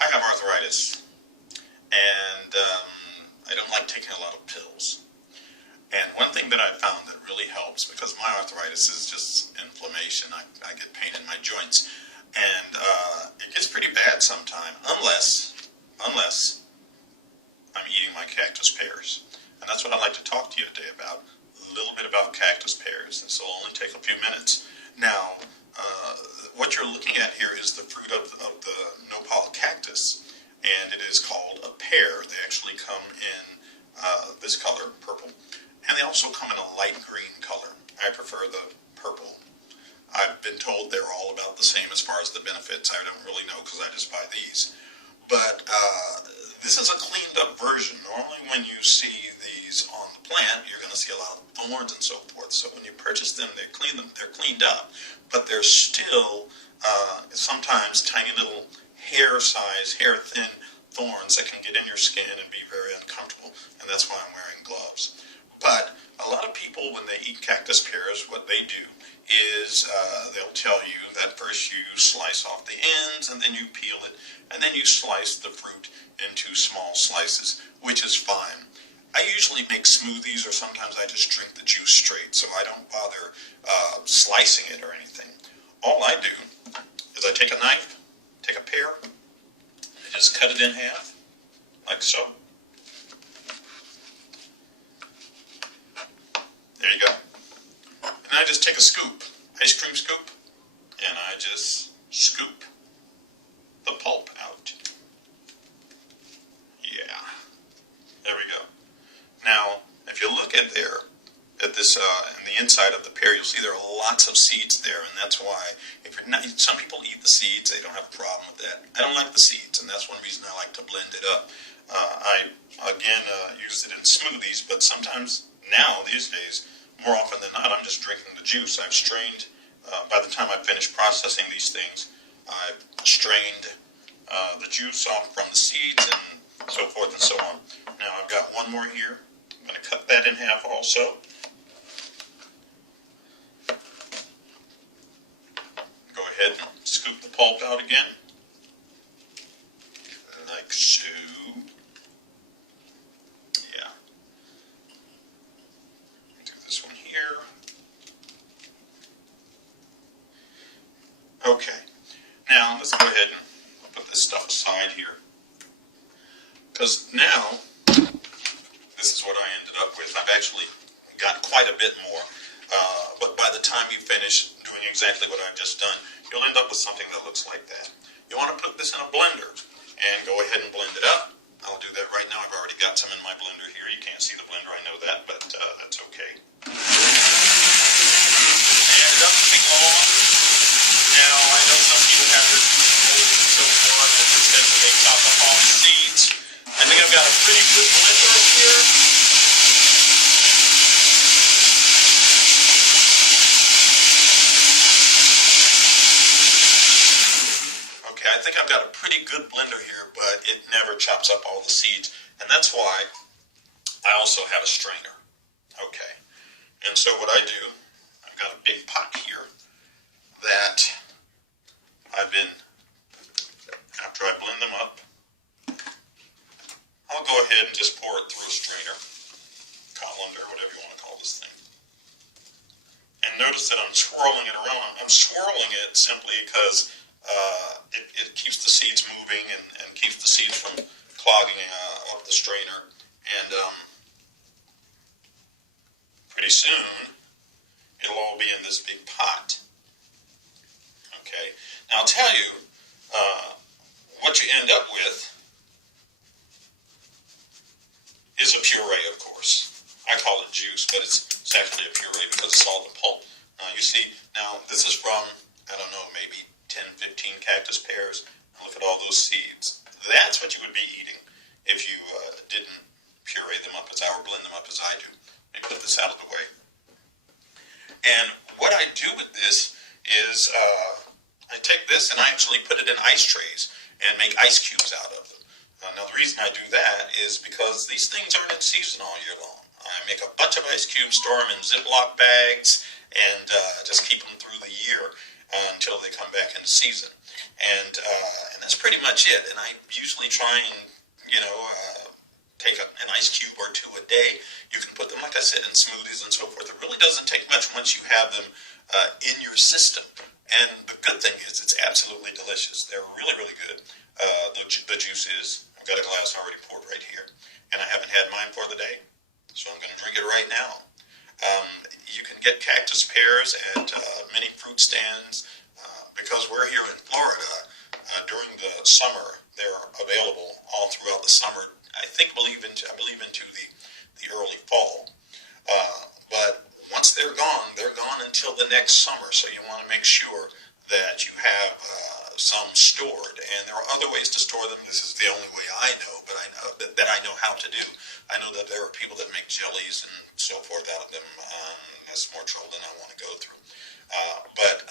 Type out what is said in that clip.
I have arthritis, and I don't like taking a lot of pills. And one thing that I found that really helps, because my arthritis is just inflammation, I get pain in my joints, and it gets pretty bad sometimes, unless I'm eating my cactus pears. And that's what I'd like to talk to you today about, a little bit about cactus pears. This will only take a few minutes. Now, what you're looking at here is the fruit of the nopal cactus, and it is called a pear. They actually come in this color, purple, and they also come in a light green color. I prefer the purple. I've been told they're all about the same as far as the benefits. I don't really know because I just buy these. But this is a cleaned up version. Normally when you see these on the plant, you're going to see a lot of thorns and so forth. So when you purchase them, they're cleaned up. But there's still sometimes tiny little hair thin thorns that can get in your skin and be very uncomfortable. And that's why I'm wearing gloves. But a lot of people, when they eat cactus pears, what they do is they'll tell you that first you slice off the ends, and then you peel it, and then you slice the fruit into small slices, which is fine. I usually make smoothies, or sometimes I just drink the juice straight, so I don't bother slicing it or anything. All I do is I take a knife, take a pear, and just cut it in half, like so. There you go. And I just take a scoop, ice cream scoop, and I just scoop the pulp out. Yeah, there we go. Now, if you look at this, in the inside of the pear, you'll see there are lots of seeds there, and that's why, if you're not, some people eat the seeds, they don't have a problem with that. I don't like the seeds, and that's one reason I like to blend it up. I, again, use it in smoothies, but sometimes, now, these days, more often than not, I'm just drinking the juice. I've strained, by the time I finish processing these things, I've strained the juice off from the seeds and so forth and so on. Now I've got one more here. I'm going to cut that in half also. Go ahead and scoop the pulp out again, like so. Okay, now let's go ahead and put this stuff aside here, because now this is what I ended up with. I've actually got quite a bit more, but by the time you finish doing exactly what I've just done, you'll end up with something that looks like that. You want to put this in a blender and go ahead and blend it up. I'll do that right now. I've already got some in my blender here. You can't see the blender, I know that, but that's okay. And it doesn't take long. Now, I know some people have this mold and so on that just says they chop off all the seeds. I think I've got a pretty good blender here. Okay, I think I've got a pretty good blender here, but it never chops up all the seeds. And that's why I also have a strainer. Okay, and so what I do, I've got a big pot here that I've been, after I blend them up, I'll go ahead and just pour it through a strainer, colander, whatever you want to call this thing. And notice that I'm swirling it around. I'm swirling it simply because it keeps the seeds moving and keeps the seeds from clogging up the strainer. And pretty soon, it'll all be in this big pot. Okay. Now I'll tell you, what you end up with is a puree, of course. I call it juice, but it's actually a puree because it's all the pulp. You see, now this is from, I don't know, maybe 10, 15 cactus pears. Now look at all those seeds. That's what you would be eating if you didn't puree them up or blend them up as I do. Let me put this out of the way. And what I do with this is I take this and I actually put it in ice trays and make ice cubes out of them. Now the reason I do that is because these things aren't in season all year long. I make a bunch of ice cubes, store them in Ziploc bags, and just keep them through the year until they come back into season. And that's pretty much it. And I usually try and, take an ice cube or two a day. You can put them, like I said, in smoothies and so forth. It really doesn't take much once you have them in your system. And the good thing is it's absolutely delicious. They're really, really good. The juice is, I've got a glass already poured right here. And I haven't had mine for the day, so I'm going to drink it right now. You can get cactus pears at many fruit stands. Because we're here in Florida, during the summer, they're available all throughout the summer. I believe into the early fall. But once they're gone until the next summer. So you want to make sure that you have some stored. And there are other ways to store them. This is the only way I know, but I know that I know how to do. I know that there are people that make jellies and so forth out of them. That's more trouble than I want to go through. But